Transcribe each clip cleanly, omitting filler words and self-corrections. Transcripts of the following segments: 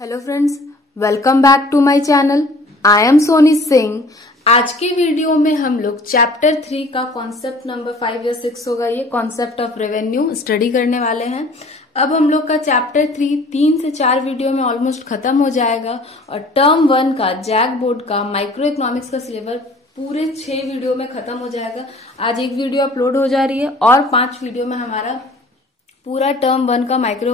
Hello friends, welcome back to my channel. I am Soni Singh. आज की video में हम लोग चैप्टर 3 का कॉन्सेप्ट नंबर 5 या 6 होगा, ये कॉन्सेप्ट ऑफ रेवेन्यू स्टडी करने वाले हैं। अब हम लोग का चैप्टर 3 से 4 वीडियो में ऑलमोस्ट खत्म हो जाएगा और टर्म 1 का जैक बोर्ड का माइक्रो इकोनॉमिक्स का सिलेबस पूरे 6 वीडियो में खत्म हो जाएगा। आज एक वीडियो अपलोड हो जा रही है और 5 वीडियो में हमारा पूरा टर्म 1 का माइक्रो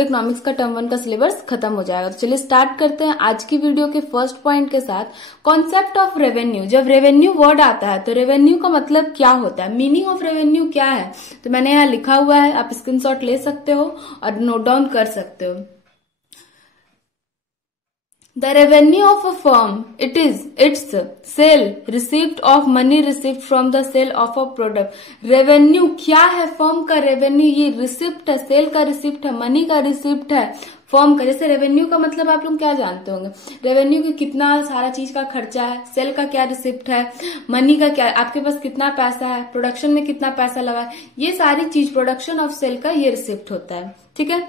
इकोनॉमिक्स का टर्म 1 का सिलेबस खत्म हो जाएगा। तो चलिए स्टार्ट करते हैं आज की वीडियो के फर्स्ट पॉइंट के साथ, कॉन्सेप्ट ऑफ रेवेन्यू। जब रेवेन्यू वर्ड आता है तो रेवेन्यू का मतलब क्या होता है, मीनिंग ऑफ रेवेन्यू क्या है, तो मैंने यहाँ लिखा हुआ है, आप स्क्रीनशॉट ले सकते हो और नोट डाउन कर सकते हो। The revenue of a firm, it is its sale, receipt of money received from the sale of a product. Revenue क्या है? फर्म का रेवेन्यू ये रिसिप्ट है, सेल का रिसिप्ट है, मनी का रिसिप्ट है फर्म का। जैसे रेवेन्यू का मतलब आप लोग क्या जानते होंगे, रेवेन्यू की कितना सारा चीज का खर्चा है, सेल का क्या रिसिप्ट है, मनी का क्या, आपके पास कितना पैसा है, प्रोडक्शन में कितना पैसा लगा है, ये सारी चीज प्रोडक्शन ऑफ सेल का ये रिसिप्ट होता है। ठीक है।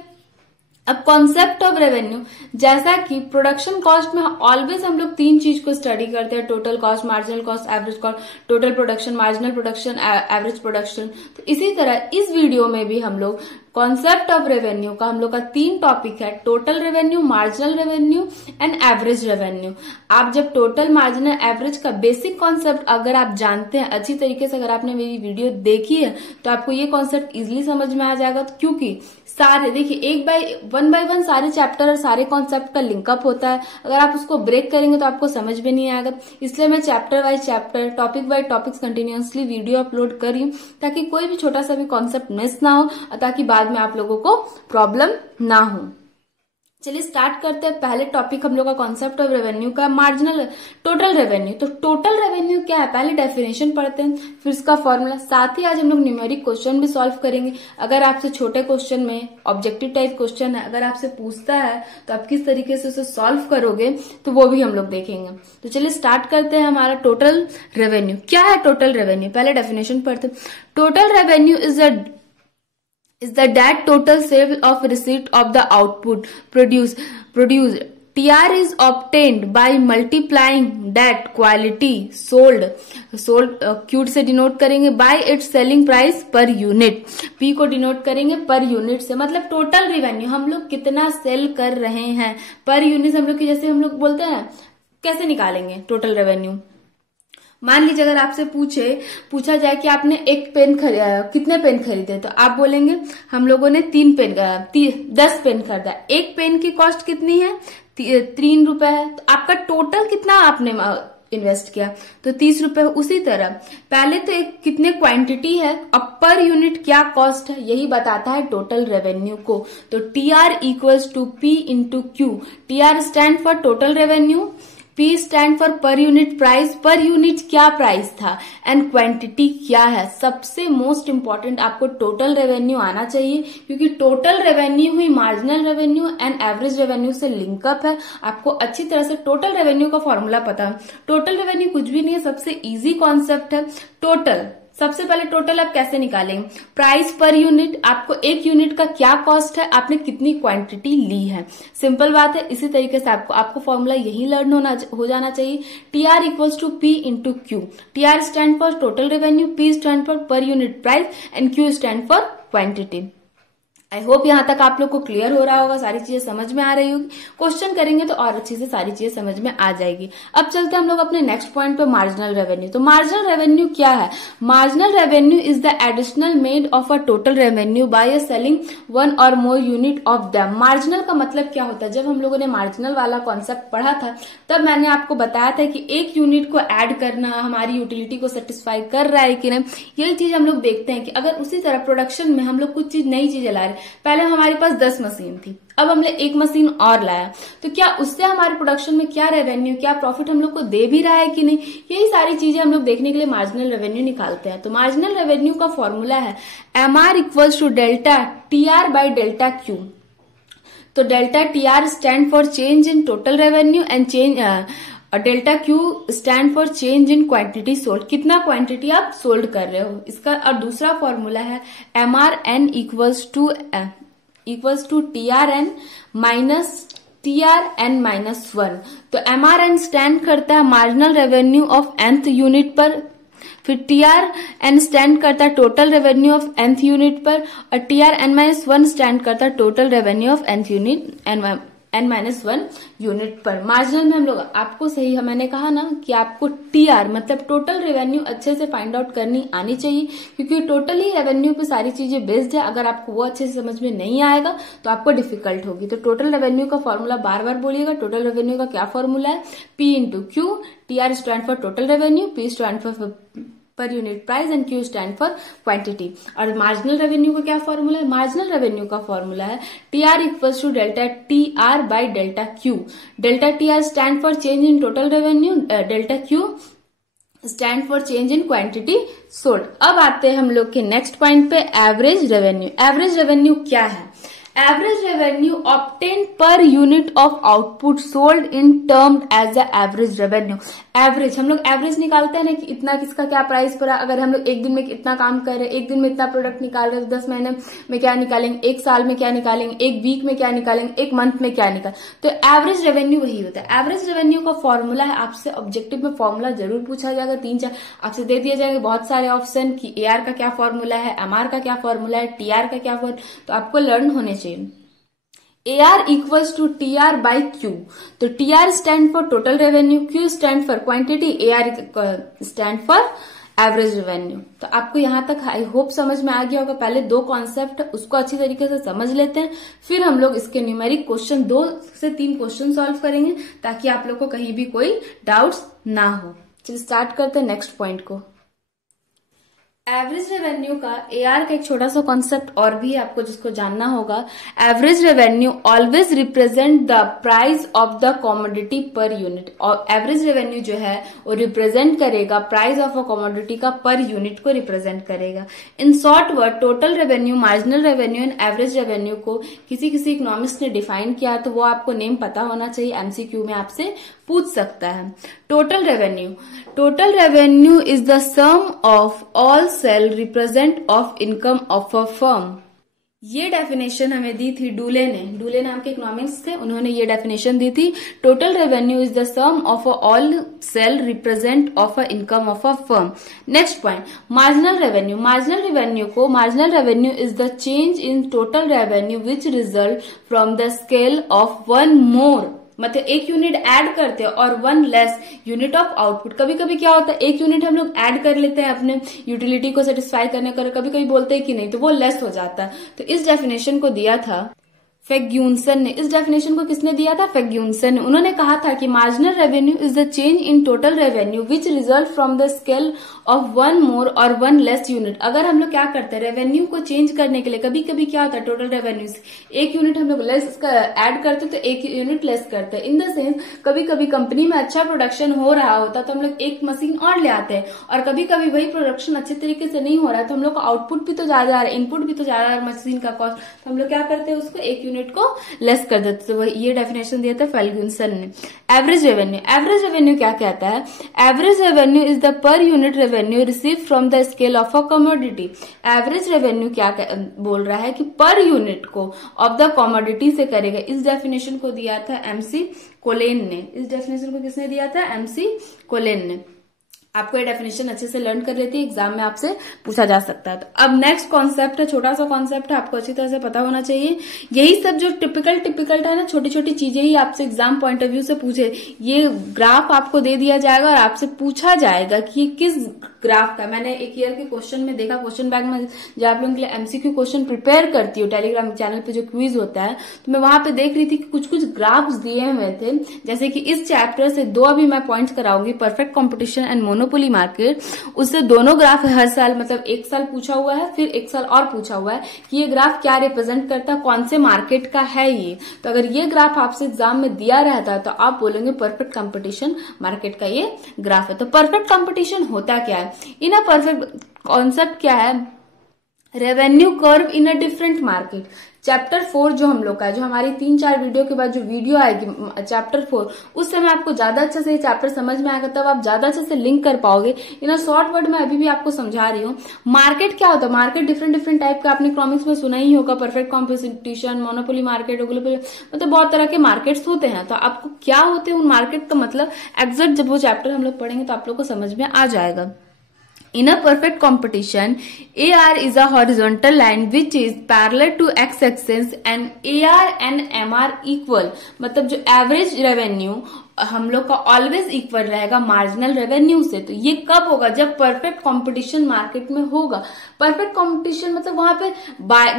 अब कॉन्सेप्ट ऑफ रेवेन्यू, जैसा कि प्रोडक्शन कॉस्ट में ऑलवेज हम लोग 3 चीज को स्टडी करते हैं, total cost, marginal cost, average cost, total production, marginal production, average production. तो इसी तरह इस वीडियो में भी हम लोग कॉन्सेप्ट ऑफ रेवेन्यू का हम लोग का 3 टॉपिक है, total revenue, marginal revenue and average revenue. आप जब टोटल, मार्जिनल, एवरेज का बेसिक कॉन्सेप्ट अगर आप जानते हैं अच्छी तरीके से, अगर आपने मेरी वीडियो देखी है तो आपको ये कॉन्सेप्ट इजिली समझ में आ जाएगा। क्योंकि सारे देखिए वन बाय वन सारे चैप्टर और सारे कॉन्सेप्ट का लिंकअप होता है। अगर आप उसको ब्रेक करेंगे तो आपको समझ में नहीं आएगा, इसलिए मैं chapter wise chapter, topic wise topics continuously video upload कर रही हूँ ताकि कोई भी छोटा सा भी कॉन्सेप्ट मिस ना हो और ताकि बाद में आप लोगों को प्रॉब्लम ना हो। चलिए स्टार्ट करते हैं। पहले टॉपिक हम लोग का कॉन्सेप्ट ऑफ रेवेन्यू का मार्जिनल, टोटल रेवेन्यू। तो टोटल रेवेन्यू क्या है, पहले डेफिनेशन पढ़ते हैं, फिर इसका फॉर्मूला, साथ ही आज हम लोग न्यूमेरिक क्वेश्चन भी सॉल्व करेंगे। अगर आपसे छोटे क्वेश्चन में ऑब्जेक्टिव टाइप क्वेश्चन है, अगर आपसे पूछता है तो आप किस तरीके से उसे सॉल्व करोगे तो वो भी हम लोग देखेंगे। तो चलिए स्टार्ट करते हैं। हमारा टोटल रेवेन्यू क्या है, टोटल रेवेन्यू पहले डेफिनेशन पढ़ते हैं। Total revenue is the that total sale of receipt of the output produced. TR is obtained by multiplying that quality sold Q से डिनोट करेंगे by its selling price per unit, P को denote करेंगे per unit से। मतलब total revenue हम लोग कितना cell कर रहे हैं पर यूनिट। हम लोग की जैसे हम लोग बोलते हैं कैसे निकालेंगे टोटल रेवेन्यू। मान लीजिए अगर आपसे पूछा जाए कि आपने एक पेन कितने पेन खरीदे, तो आप बोलेंगे हम लोगों ने 10 पेन खरीदा। एक पेन की कॉस्ट कितनी है, 3 रुपए है। तो आपका टोटल कितना आपने इन्वेस्ट किया, तो 30 रुपए। उसी तरह पहले तो एक कितने क्वांटिटी है और पर यूनिट क्या कॉस्ट है, यही बताता है टोटल रेवेन्यू को। तो TR equals to P into Q। TR stand for total revenue, P stand for per unit price, per unit क्या प्राइस था एंड क्वांटिटी क्या है। सबसे मोस्ट इंपॉर्टेंट आपको टोटल रेवेन्यू आना चाहिए, क्योंकि टोटल रेवेन्यू ही marginal revenue and average revenue से लिंकअप है। आपको अच्छी तरह से टोटल रेवेन्यू का फॉर्मूला पता है। टोटल रेवेन्यू कुछ भी नहीं है, सबसे इजी कॉन्सेप्ट है। टोटल, सबसे पहले टोटल आप कैसे निकालेंगे, प्राइस पर यूनिट, आपको एक यूनिट का क्या कॉस्ट है, आपने कितनी क्वांटिटी ली है, सिंपल बात है। इसी तरीके से आपको फॉर्मूला यही लर्न हो जाना चाहिए। TR equals to P into Q। TR stand for total revenue, P stand for per unit price and Q stand for quantity. I hope यहाँ तक आप लोग को क्लियर हो रहा होगा, सारी चीजें समझ में आ रही होगी। क्वेश्चन करेंगे तो और अच्छी से सारी चीजें समझ में आ जाएगी। अब चलते हैं हम लोग अपने नेक्स्ट पॉइंट पे, मार्जिनल रेवेन्यू। तो मार्जिनल रेवेन्यू क्या है, marginal revenue is the additional made of a total revenue by selling 1 और मोर यूनिट ऑफ दैम। मार्जिनल का मतलब क्या होता है, जब हम लोगों ने मार्जिनल वाला कॉन्सेप्ट पढ़ा था तब मैंने आपको बताया था कि एक यूनिट को ऐड करना हमारी यूटिलिटी को सेटिस्फाई कर रहा है कि नहीं, यही चीज हम लोग देखते हैं। कि अगर उसी तरह प्रोडक्शन में हम लोग कुछ चीज नई चीजें ला रहे, पहले हमारे पास 10 मशीन थी, अब हमने एक मशीन और लाया, तो क्या उससे हमारे प्रोडक्शन में क्या रेवेन्यू, क्या प्रॉफिट हम लोग को दे भी रहा है कि नहीं, यही सारी चीजें हम लोग देखने के लिए मार्जिनल रेवेन्यू निकालते हैं। तो मार्जिनल रेवेन्यू का फॉर्मूला है MR equals to delta TR by delta Q। तो delta TR stand for change in total revenue and और delta Q stand for change in quantity sold, कितना क्वांटिटी आप sold कर रहे हो इसका। और दूसरा फॉर्मूला है MRN equals to equals to TRN minus TRN-1। तो MRN स्टैंड करता है marginal revenue of nth unit पर, फिर TRN स्टैंड करता है total revenue of nth unit पर, और TRN-1 स्टैंड करता है total revenue of nth unit N-1 unit पर। मार्जिनल में हम लोग आपको सही मैंने कहा ना कि आपको TR मतलब टोटल रेवेन्यू अच्छे से फाइंड आउट करनी आनी चाहिए, क्योंकि टोटल ही रेवेन्यू पे सारी चीजें बेस्ड है। अगर आपको वो अच्छे से समझ में नहीं आएगा तो आपको डिफिकल्ट होगी। तो टोटल रेवेन्यू का फॉर्मूला बार बार बोलिएगा। टोटल रेवेन्यू का क्या फॉर्मूला है? P into Q. TR stand for total revenue, P stand for per unit price and Q stand for quantity. और मार्जिनल रेवेन्यू का क्या फॉर्मूला है? मार्जिनल रेवेन्यू का फॉर्मूला है TR equals to delta TR by delta Q। Delta TR stand for change in total revenue, delta Q stand for change in quantity sold. अब आते हैं हम लोग के नेक्स्ट पॉइंट पे, एवरेज रेवेन्यू। एवरेज रेवेन्यू क्या है? Average revenue obtain per unit of output sold in term as a average revenue. Average हम लोग एवरेज निकालते हैं ना कि इतना किसका क्या प्राइस पड़ा। अगर हम लोग एक दिन में इतना काम कर रहे हैं, एक दिन में इतना प्रोडक्ट निकाल रहे हैं, 10 महीने में क्या निकालेंगे, एक साल में क्या निकालेंगे, एक वीक में क्या निकालेंगे, एक मंथ में क्या निकालेंगे। तो एवरेज रेवेन्यू वही होता है। एवरेज रेवेन्यू का फॉर्मूला है, आपसे ऑब्जेक्टिव में फॉर्मूला जरूर पूछा जाएगा, 3-4 आपसे दे दिया जाएगा बहुत सारे ऑप्शन कि AR का क्या फॉर्मूला है, MR का क्या फॉर्मूला है, TR का क्या फॉर्मूला, तो आपको लर्न होने चाहिए। AR equals to TR by Q। तो TR stand for total revenue, Q stand for quantity, AR stand for average revenue. तो आपको यहां तक आई होप समझ में आ गया होगा। पहले 2 कॉन्सेप्ट उसको अच्छी तरीके से समझ लेते हैं, फिर हम लोग इसके न्यूमेरिक क्वेश्चन 2 से 3 क्वेश्चन सॉल्व करेंगे ताकि आप लोग को कहीं भी कोई डाउट्स ना हो। चलिए स्टार्ट करते हैं नेक्स्ट पॉइंट को। एवरेज रेवेन्यू का AR का एक छोटा सा कॉन्सेप्ट और भी है आपको जिसको जानना होगा। Average revenue always represent the price of the commodity per unit. और एवरेज रेवेन्यू जो है वो रिप्रेजेंट करेगा प्राइस ऑफ अ कॉमोडिटी का पर यूनिट को रिप्रेजेंट करेगा। In short word, total revenue, marginal revenue and average revenue को किसी इकोनॉमिस्ट ने डिफाइन किया तो वो आपको नेम पता होना चाहिए, MCQ में आपसे पूछ सकता है। Total revenue is the sum of all sale represent of income of a firm. ये डेफिनेशन हमें दी थी डूले नाम के इकोनॉमिक्स थे, उन्होंने ये डेफिनेशन दी थी। Total revenue is the sum of all sale represent of a income of a firm. Next point, marginal revenue is the change in total revenue which result from the scale of 1 more, मतलब एक unit add करते हैं और 1 less unit of output. कभी कभी क्या होता है, एक यूनिट हम लोग ऐड कर लेते हैं अपने यूटिलिटी को सेटिस्फाई करने का, कभी कभी बोलते हैं कि नहीं, तो वो लेस हो जाता है। तो इस डेफिनेशन को दिया था फेग्यूनसन ने। इस डेफिनेशन को किसने दिया था? फेग्यूनसन ने। उन्होंने कहा था कि marginal revenue is the change in total revenue which result from the scale of 1 मोर और 1 लेस यूनिट। अगर हम लोग क्या करते हैं, रेवेन्यू को चेंज करने के लिए कभी कभी क्या होता है, टोटल रेवेन्यू से एक यूनिट हम लोग लेस ऐड करते तो एक यूनिट लेस करते हैं। इन द सेंस कभी कभी कंपनी में अच्छा प्रोडक्शन हो रहा होता तो हम लोग एक मशीन और ले आते हैं, और कभी कभी वही प्रोडक्शन अच्छे तरीके से नहीं हो रहा है तो हम लोग का आउटपुट भी तो ज्यादा आ रहा है, इनपुट भी तो ज्यादा आ रहा है, मशीन का कॉस्ट, तो हम लोग क्या करते हैं, उसको एक यूनिट को लेस कर देते। तो ये डेफिनेशन दिया था फेग्यूनसन ने। एवरेज रेवेन्यू क्या कहता है? Average revenue is the per unit revenue receive from the scale of a commodity. Average revenue क्या बोल रहा है कि पर यूनिट को ऑफ द कमोडिटी से करेगा। इस डेफिनेशन को दिया था MC कोलेन ने। इस डेफिनेशन को किसने दिया था? MC कोलेन ने। आपको ये डेफिनेशन अच्छे से लर्न कर लेती है, एग्जाम में आपसे पूछा जा सकता है। तो अब नेक्स्ट कॉन्सेप्ट है, छोटा सा कॉन्सेप्ट है, आपको अच्छी तरह से पता होना चाहिए। यही सब जो टिपिकल है ना, छोटी छोटी चीजें ही आपसे एग्जाम पॉइंट ऑफ व्यू से पूछे। ये ग्राफ आपको दे दिया जाएगा और आपसे पूछा जाएगा कि किस ग्राफ का। मैंने एक ईयर के क्वेश्चन में देखा, क्वेश्चन बैंक में जब आप लोगों के लिए MCQ क्वेश्चन प्रिपेयर करती हूँ टेलीग्राम चैनल पे जो क्विज होता है, तो मैं वहां पे देख रही थी कि कुछ कुछ ग्राफ्स दिए हुए थे। जैसे कि इस चैप्टर से 2 अभी मैं पॉइंट्स कराऊंगी, perfect competition and monopoly market. उससे दोनों ग्राफ हर साल, मतलब एक साल पूछा हुआ है, फिर एक साल और पूछा हुआ है कि ये ग्राफ क्या रिप्रेजेंट करता है, कौन से मार्केट का है ये। तो अगर ये ग्राफ आपसे एग्जाम में दिया रहता है तो आप बोलेंगे परफेक्ट कंपटीशन मार्केट का ये ग्राफ है। तो परफेक्ट कंपटीशन होता क्या है? इन अ परफेक्ट कॉन्सेप्ट क्या है? Revenue curve in a different market. Chapter 4 जो हम लोग का है, जो हमारी 3-4 वीडियो के बाद जो वीडियो आएगी चैप्टर 4, उस समय आपको ज्यादा अच्छे से ये चैप्टर समझ में आएगा, तब आप ज्यादा अच्छे से लिंक कर पाओगे। इन शॉर्ट वर्ड में अभी भी आपको समझा रही हूँ। मार्केट क्या होता है, मार्केट डिफरेंट टाइप का आपने इकोनॉमिक्स में सुना ही होगा, परफेक्ट कॉम्पिटिशन, मोनोपोली मार्केट, मतलब बहुत तरह के मार्केट्स होते हैं। तो आपको क्या होते हैं उन मार्केट का मतलब एग्जैक्ट जब वो चैप्टर हम लोग पढ़ेंगे तो आप लोग को समझ में आ जाएगा। In a perfect competition, AR is a horizontal line which is parallel to x-axis and AR and MR equal, मतलब जो एवरेज रेवेन्यू हम लोग का ऑलवेज इक्वल रहेगा मार्जिनल रेवेन्यू से। तो ये कब होगा, जब परफेक्ट कंपटीशन मार्केट में होगा। परफेक्ट कंपटीशन मतलब वहां पे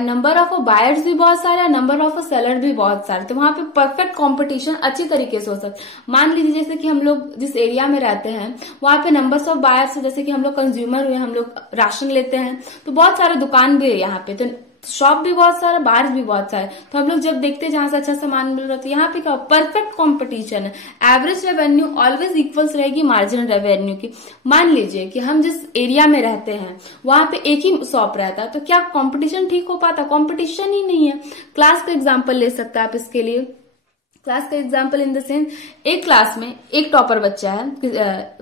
नंबर ऑफ बायर्स भी बहुत सारे, नंबर ऑफ सेलर भी बहुत सारे, तो वहां पे परफेक्ट कंपटीशन अच्छी तरीके से हो सकता है। मान लीजिए जैसे कि हम लोग जिस एरिया में रहते हैं वहां पे नंबर्स ऑफ बायर्स, जैसे कि हम लोग कंज्यूमर हुए, हम लोग राशन लेते हैं, तो बहुत सारे दुकान भी है यहाँ पे, तो शॉप भी बहुत सारा, बार्स भी बहुत सारे, तो हम लोग जब देखते हैं जहां से अच्छा सामान मिल रहा है, तो यहाँ पे क्या परफेक्ट कंपटीशन है। एवरेज रेवेन्यू ऑलवेज इक्वल्स रहेगी मार्जिनल रेवेन्यू की। मान लीजिए कि हम जिस एरिया में रहते हैं वहां पे एक ही शॉप रहता है, तो क्या कंपटीशन ठीक हो पाता, कंपटीशन ही नहीं है। क्लास का एग्जाम्पल ले सकते हैं आप इसके लिए। क्लास का एग्जाम्पल इन द सेंस, एक क्लास में एक टॉपर बच्चा है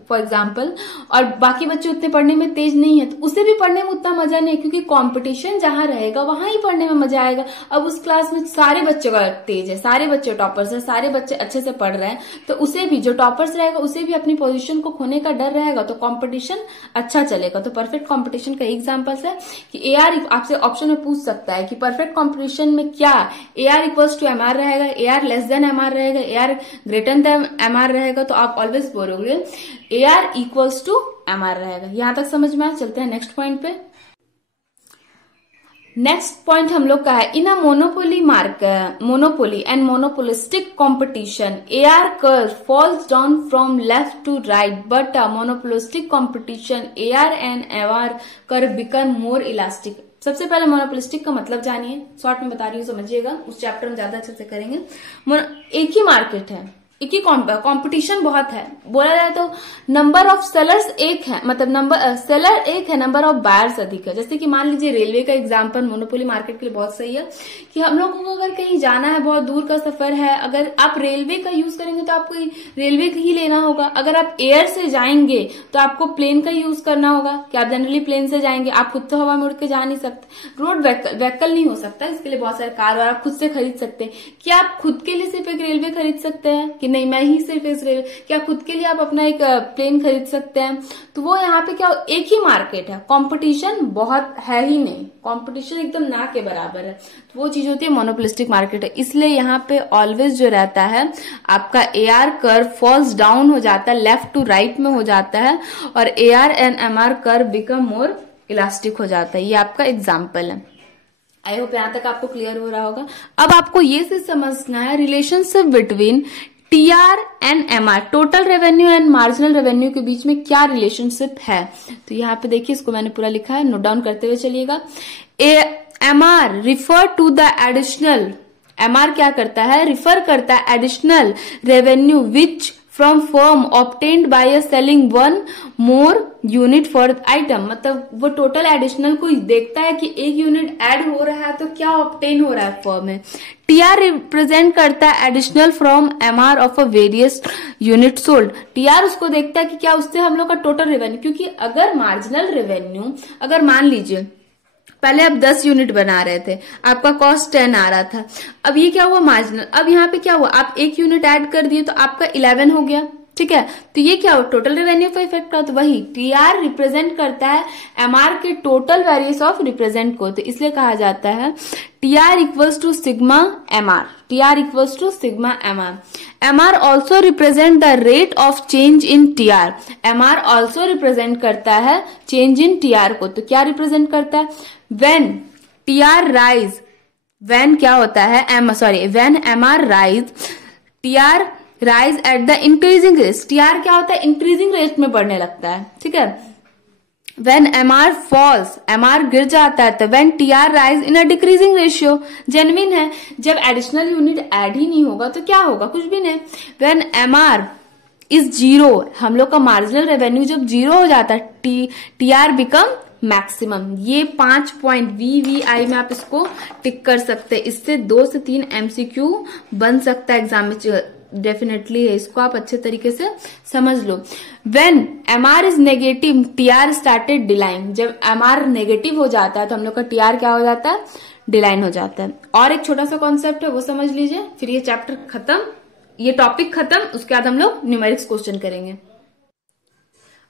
फॉर एग्जाम्पल, और बाकी बच्चे उतने पढ़ने में तेज नहीं है, तो उसे भी पढ़ने में उतना मजा नहीं, क्योंकि कंपटीशन जहां रहेगा वहां ही पढ़ने में मजा आएगा। अब उस क्लास में सारे बच्चे तेज है, सारे बच्चे टॉपर्स है, सारे बच्चे अच्छे से पढ़ रहे हैं, तो उसे भी, जो टॉपर्स रहेगा उसे भी अपनी पोजीशन को खोने का डर रहेगा, तो कंपटीशन अच्छा चलेगा। तो परफेक्ट कंपटीशन का एग्जाम्पल्स है कि AR आपसे ऑप्शन में पूछ सकता है कि परफेक्ट कंपटीशन में क्या AR इक्वल्स टू MR रहेगा, AR लेस देन MR रहेगा, AR ग्रेटर देन MR रहेगा, तो आप ऑलवेज बोलोगे AR इक्वल्स टू MR रहेगा। यहां तक समझ में आया। चलते हैं नेक्स्ट पॉइंट पे। नेक्स्ट पॉइंट हम लोग का है, in a monopoly and monopolistic competition AR curve falls down from left to right, but a monopolistic competition AR and MR curve become more elastic. सबसे पहले मोनोपोलिस्टिक का मतलब जानिए, शॉर्ट में बता रही हूँ, समझिएगा, उस चैप्टर में ज्यादा अच्छे से करेंगे। एक ही मार्केट है, एक ही कंपटीशन बहुत है, बोला जाए तो नंबर ऑफ सेलर्स एक है, मतलब नंबर सेलर एक है, नंबर ऑफ बायर्स अधिक है। जैसे कि मान लीजिए रेलवे का एग्जांपल मोनोपोली मार्केट के लिए बहुत सही है, कि हम लोगों को अगर कहीं जाना है, बहुत दूर का सफर है, अगर आप रेलवे का यूज करेंगे तो आपको रेलवे का ही लेना होगा। अगर आप एयर से जाएंगे तो आपको प्लेन का यूज करना होगा, कि आप जनरली प्लेन से जाएंगे, आप खुद तो हवा में उड़ के जा नहीं सकते, रोड व्हीकल नहीं हो सकता, इसके लिए बहुत सारे कार आप खुद से खरीद सकते हैं। क्या आप खुद के लिए सिर्फ एक रेलवे खरीद सकते हैं कि नहीं मैं ही सिर्फ इस रेलवे, क्या खुद के लिए आप अपना एक प्लेन खरीद सकते हैं? तो वो यहाँ पे क्या, एक ही मार्केट है, कंपटीशन बहुत है ही नहीं, कंपटीशन एकदम ना के बराबर है, तो वो चीज होती है मोनोपोलिस्टिक मार्केट है। इसलिए यहाँ पे ऑलवेज जो रहता है आपका AR कर्व फॉल्स डाउन हो जाता है, लेफ्ट टू राइट में हो जाता है, और AR and MR curve become more elastic हो जाता है। ये आपका एग्जाम्पल है। आई होप यहाँ तक आपको क्लियर हो रहा होगा। अब आपको ये चीज समझना है, relationship between TR and MR, total revenue and marginal revenue के बीच में क्या रिलेशनशिप है। तो यहाँ पे देखिए, इसको मैंने पूरा लिखा है, नोट डाउन करते हुए चलिएगा। MR refer to the additional, MR क्या करता है, रिफर करता है additional revenue which from firm obtained by selling one more unit for item, मतलब वो टोटल एडिशनल को देखता है कि एक यूनिट ऐड हो रहा है तो क्या ऑब्टेन हो रहा है फर्म में। TR रिप्रेजेंट करता है additional from MR of a various unit sold. TR उसको देखता है कि क्या उससे हम लोग का टोटल रेवेन्यू, क्योंकि अगर मार्जिनल रेवेन्यू, अगर मान लीजिए पहले आप 10 यूनिट बना रहे थे, आपका कॉस्ट 10 आ रहा था, अब ये क्या हुआ मार्जिनल, अब यहाँ पे क्या हुआ, आप एक यूनिट ऐड कर दिए तो आपका 11 हो गया, ठीक है। तो ये क्या हो, टोटल रेवेन्यू का इफेक्ट का, तो वही TR रिप्रेजेंट करता है MR के टोटल वेरियस ऑफ रिप्रेजेंट को, तो इसलिए कहा जाता है TR equals to sigma MR, TR equals to sigma MR। MR also represent the rate of change in TR, MR also represent करता है चेंज इन TR को, तो क्या रिप्रेजेंट करता है, when TR rise, when क्या होता है when MR rise, TR rise at the increasing rate, TR क्या होता है, इंक्रीजिंग रेट में बढ़ने लगता है, ठीक है। when MR falls, MR गिर जाता है, तो when TR rise in a decreasing ratio, genuine है, जब एडिशनल यूनिट ऐड ही नहीं होगा तो क्या होगा, कुछ भी नहीं। when MR इज जीरो, हम लोग का मार्जिनल रेवेन्यू जब जीरो हो जाता है, TR बिकम मैक्सिमम। ये 5 पॉइंट VVI में आप इसको टिक कर सकते हैं। इससे 2 से 3 MCQ बन सकता है एग्जाम में, डेफिनेटली है। इसको आप अच्छे तरीके से समझ लो। When MR is negative, TR started decline। जब MR नेगेटिव हो जाता है तो हम लोग का TR क्या हो जाता है, डिलाइन हो जाता है। और एक छोटा सा कॉन्सेप्ट है वो समझ लीजिए, फिर ये चैप्टर खत्म, ये टॉपिक खत्म। उसके बाद हम लोग न्यूमेरिक्स क्वेश्चन करेंगे।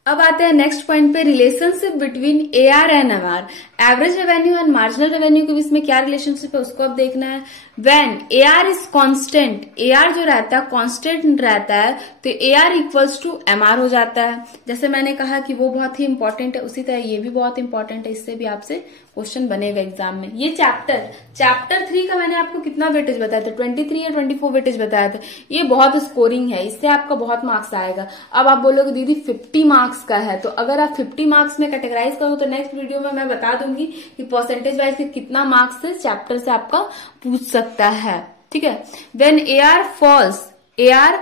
अब आते हैं नेक्स्ट पॉइंट पे, relationship between AR and MR। Average revenue and marginal revenue के बीच में क्या रिलेशनशिप है उसको अब देखना है। When AR is constant, AR जो रहता है कांस्टेंट रहता है तो AR इक्वल्स टू MR हो जाता है। जैसे मैंने कहा कि वो बहुत ही इंपॉर्टेंट है, उसी तरह ये भी बहुत इंपॉर्टेंट है, इससे भी आपसे क्वेश्चन बनेगा एग्जाम में। ये चैप्टर 3 का मैंने आपको कितना वेटेज बताया था, 23 या 24 वेटेज बताया था। ये बहुत स्कोरिंग है, इससे आपका बहुत मार्क्स आएगा। अब आप बोलोगे दीदी 50 मार्क्स का है, तो अगर आप 50 मार्क्स में कैटेगराइज करो तो नेक्स्ट वीडियो में मैं बता दूंगी कि परसेंटेज वाइज कितना मार्क्स से चैप्टर से आपका पूछ सकता है, ठीक है। व्हेन AR फॉल्स, AR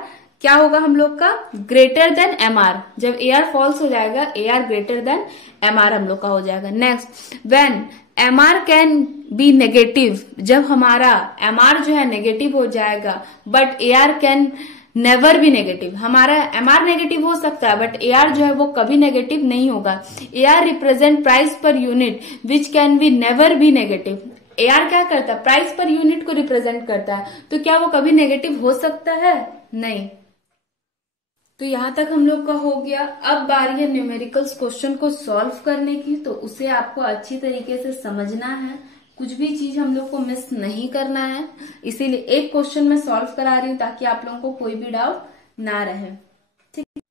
क्या होगा हम लोग का, ग्रेटर देन MR। जब AR फॉल्स हो जाएगा, AR ग्रेटर देन MR हम लोग का हो जाएगा। Next, when MR can be negative, जब हमारा MR जो है नेगेटिव हो जाएगा but AR can never be negative. हमारा MR नेगेटिव हो सकता है बट AR जो है वो कभी नेगेटिव नहीं होगा। AR represent price per unit which can be never be negative. AR क्या करता है, प्राइस पर यूनिट को रिप्रेजेंट करता है, तो क्या वो कभी नेगेटिव हो सकता है, नहीं। तो यहां तक हम लोग का हो गया। अब बारी है न्यूमेरिकल्स क्वेश्चन को सॉल्व करने की, तो उसे आपको अच्छी तरीके से समझना है, कुछ भी चीज हम लोग को मिस नहीं करना है। इसीलिए एक क्वेश्चन मैं सॉल्व करा रही हूँ ताकि आप लोगों को कोई भी डाउट ना रहे, ठीक।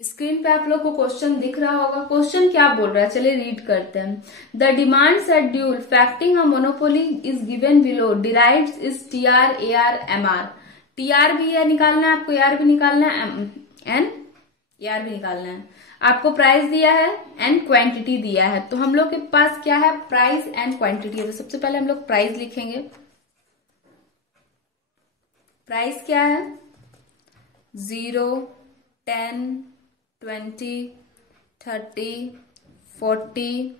स्क्रीन पे आप लोग को क्वेश्चन दिख रहा होगा। क्वेश्चन क्या बोल रहा है, चलिए रीड करते हैं। The demand schedule facing a monopoly is given below, derives is TR AR MR। TR भी है निकालना है आपको, AR भी निकालना है, एंड AR भी निकालना है। आपको प्राइस दिया है एंड क्वांटिटी दिया है, तो हम लोग के पास क्या है, प्राइस एंड क्वांटिटी है। तो सबसे पहले हम लोग प्राइस लिखेंगे। प्राइस क्या है, 0, 10, 20, 30, 40,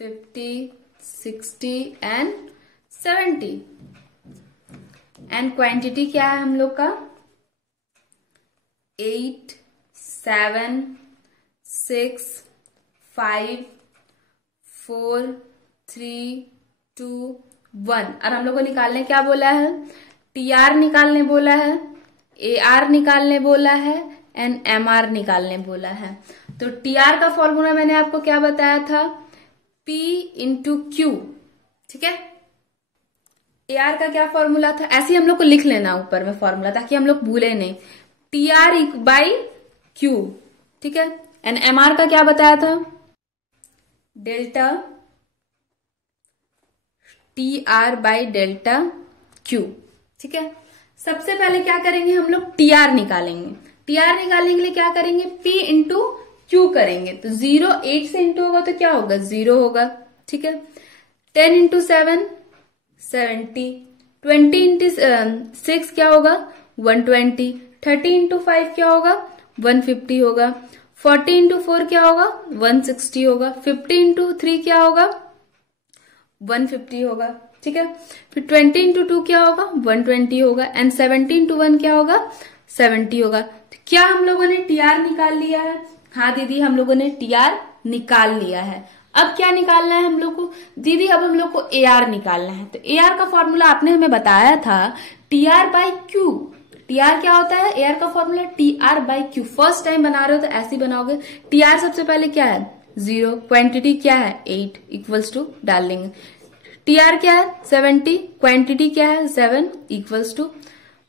50, 60 एंड 70। एंड क्वांटिटी क्या है हम लोग का, 8, 7, 6, 5, 4, 3, 2, 1। और हम लोग को निकालने क्या बोला है, TR निकालने बोला है, AR निकालने बोला है एंड MR निकालने बोला है। तो TR का फॉर्मूला मैंने आपको क्या बताया था, P इंटू Q, ठीक है। AR का क्या फॉर्मूला था, ऐसे ही हम लोग को लिख लेना ऊपर में फॉर्मूला ताकि हम लोग भूले नहीं, TR बाई Q, ठीक है। एंड MR का क्या बताया था, delta TR by delta Q, ठीक है। सबसे पहले क्या करेंगे हम लोग, TR निकालेंगे। TR निकालने के लिए क्या करेंगे, P इंटू Q करेंगे। तो 0 8 से इंटू होगा तो क्या होगा, 0 होगा, ठीक है। 10 इंटू 7 70, 20 इंटू 6 क्या होगा, 120, 30 इंटू 5 क्या होगा, 150 होगा, 40 इंटू 4 क्या होगा, 160 होगा, 50 इंटू 3 क्या होगा, 150 होगा, ठीक है। फिर 20 इंटू 2 क्या होगा, 120 होगा, एंड 70 इंटू 1 क्या होगा, 70 होगा। तो क्या हम लोगों ने TR निकाल लिया है, हाँ दीदी हम लोगों ने TR निकाल लिया है। अब क्या निकालना है हम लोग को, दीदी अब हम लोग को AR निकालना है। तो AR का फॉर्मूला आपने हमें बताया था TR बाई Q। TR क्या होता है, AR का formula TR by Q। First time बना रहे हो तो ऐसे ही बनाओगे। TR सबसे पहले क्या है, 0, क्वांटिटी क्या है 8 इक्वल्स टू डाल लेंगे। TR क्या है 70, क्वांटिटी क्या है 7 equals to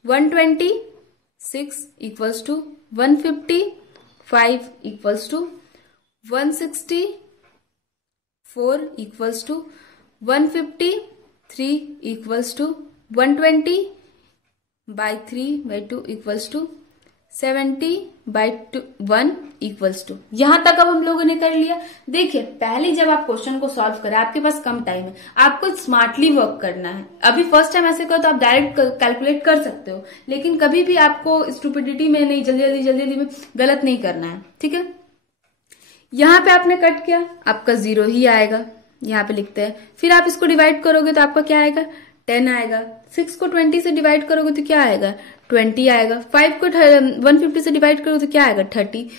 126 equals to 150, 5 equals to 160, 4 equals to 150, 3 equals to 120 by 3 by 2 equals to 70 by 1 equals to. यहां तक अब हम लोगों ने कर लिया। देखिए पहले जब आप क्वेश्चन को सॉल्व करें, आपके पास कम टाइम है, आपको स्मार्टली वर्क करना है। अभी फर्स्ट टाइम ऐसे करो तो आप डायरेक्ट कैलकुलेट कर सकते हो, लेकिन कभी भी आपको स्टूपिडिटी में नहीं, जल्दी जल्दी में गलत नहीं करना है, ठीक है। यहाँ पे आपने कट किया, आपका 0 ही आएगा, यहाँ पे लिखते हैं। फिर आप इसको डिवाइड करोगे तो आपका क्या आएगा, 10 आएगा। 6 को 20 से डिवाइड करोगे तो क्या आएगा, 20 आएगा। 5 को 150 से डिवाइड करोगे तो क्या आएगा, 30।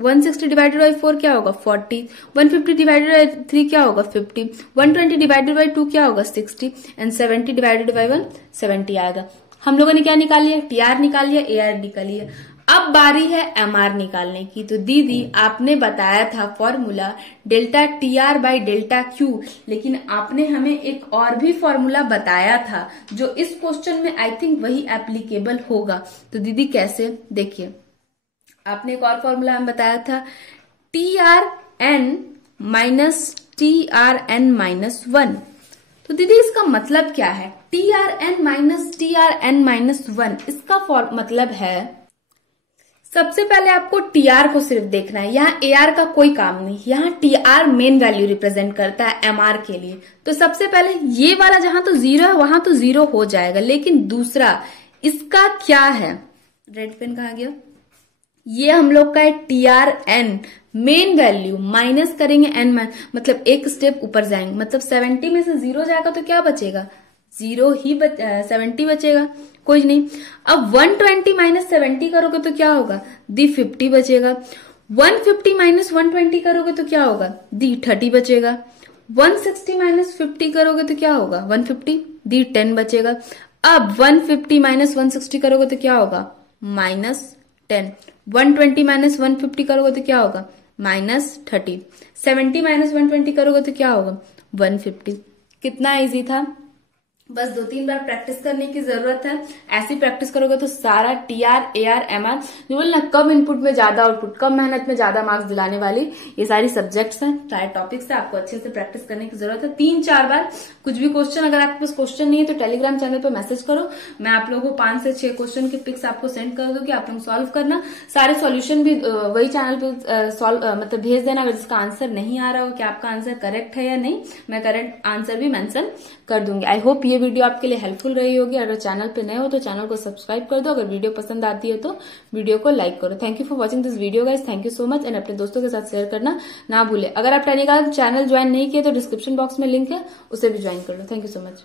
160 डिवाइडेड बाई 4 क्या होगा, 40। 150 डिवाइडेड बाई 3 क्या होगा, 50। 120 डिवाइडेड बाई 2 क्या होगा, 60। एंड 70 डिवाइडेड बाई 1 70 आएगा। हम लोगों ने क्या निकाल लिया, टीआर निकाल लिया, एआर निकाल लिया। अब बारी है एमआर निकालने की। तो दीदी आपने बताया था formula delta TR by delta Q, लेकिन आपने हमें एक और भी फॉर्मूला बताया था जो इस क्वेश्चन में आई थिंक वही एप्लीकेबल होगा। तो दीदी कैसे, देखिए आपने एक और फॉर्मूला हमें बताया था, T R N minus T R N minus 1। तो दीदी इसका मतलब क्या है, T R N minus T R N minus 1, इसका मतलब है सबसे पहले आपको टीआर को सिर्फ देखना है, यहाँ एआर का कोई काम नहीं, यहाँ टीआर मेन वैल्यू रिप्रेजेंट करता है एमआर के लिए। तो सबसे पहले ये वाला जहां तो 0 है वहां तो 0 हो जाएगा, लेकिन दूसरा इसका क्या है, रेड पेन कहाँ गया, ये हम लोग का है टीआर एन मेन वैल्यू माइनस करेंगे एन मतलब एक स्टेप ऊपर जाएंगे, मतलब 70 में से 0 जाएगा तो क्या बचेगा, 0 ही 70 बचेगा, कुछ नहीं। अब 120 माइनस 70 करोगे तो क्या होगा, दी 50 बचेगा। 150 माइनस 120 करोगे तो क्या होगा, दी 30 बचेगा। 160 माइनस 50 करोगे तो क्या होगा, 150, दी 10 बचेगा। अब 150 माइनस 160 करोगे तो क्या होगा, माइनस 10। 120 माइनस 150 करोगे तो क्या होगा, माइनस 30। 70 माइनस 120 करोगे तो क्या होगा, 150। कितना इजी था, बस 2-3 बार प्रैक्टिस करने की जरूरत है। ऐसी प्रैक्टिस करोगे तो सारा टीआर एआर एमआर जो बोल ना, कम इनपुट में ज्यादा आउटपुट, कम मेहनत में ज्यादा मार्क्स दिलाने वाली ये सारी सब्जेक्ट्स हैं, सारे टॉपिक्स है, आपको अच्छे से प्रैक्टिस करने की जरूरत है। 3-4 बार कुछ भी क्वेश्चन, अगर आपके पास क्वेश्चन नहीं है तो टेलीग्राम चैनल पर मैसेज करो, मैं आप लोगों को 5 से 6 क्वेश्चन की पिक्स आपको सेंड कर दूंगी, आप लोग सॉल्व करना। सारे सॉल्यूशन भी वही चैनल पे सॉल्व मतलब भेज देना, अगर जिसका आंसर नहीं आ रहा हो कि आपका आंसर करेक्ट है या नहीं, मैं करेक्ट आंसर भी मेंशन कर दूंगी। आई होप ये वीडियो आपके लिए हेल्पफुल रही होगी। अगर चैनल पे नए हो तो चैनल को सब्सक्राइब कर दो, अगर वीडियो पसंद आती है तो वीडियो को लाइक करो। Thank you for watching this video guys, thank you so much, and अपने दोस्तों के साथ शेयर करना ना भूले। अगर आप टेलीग्राम चैनल ज्वाइन नहीं किए तो डिस्क्रिप्शन बॉक्स में लिंक है, उसे भी ज्वाइन कर लो। Thank you so much.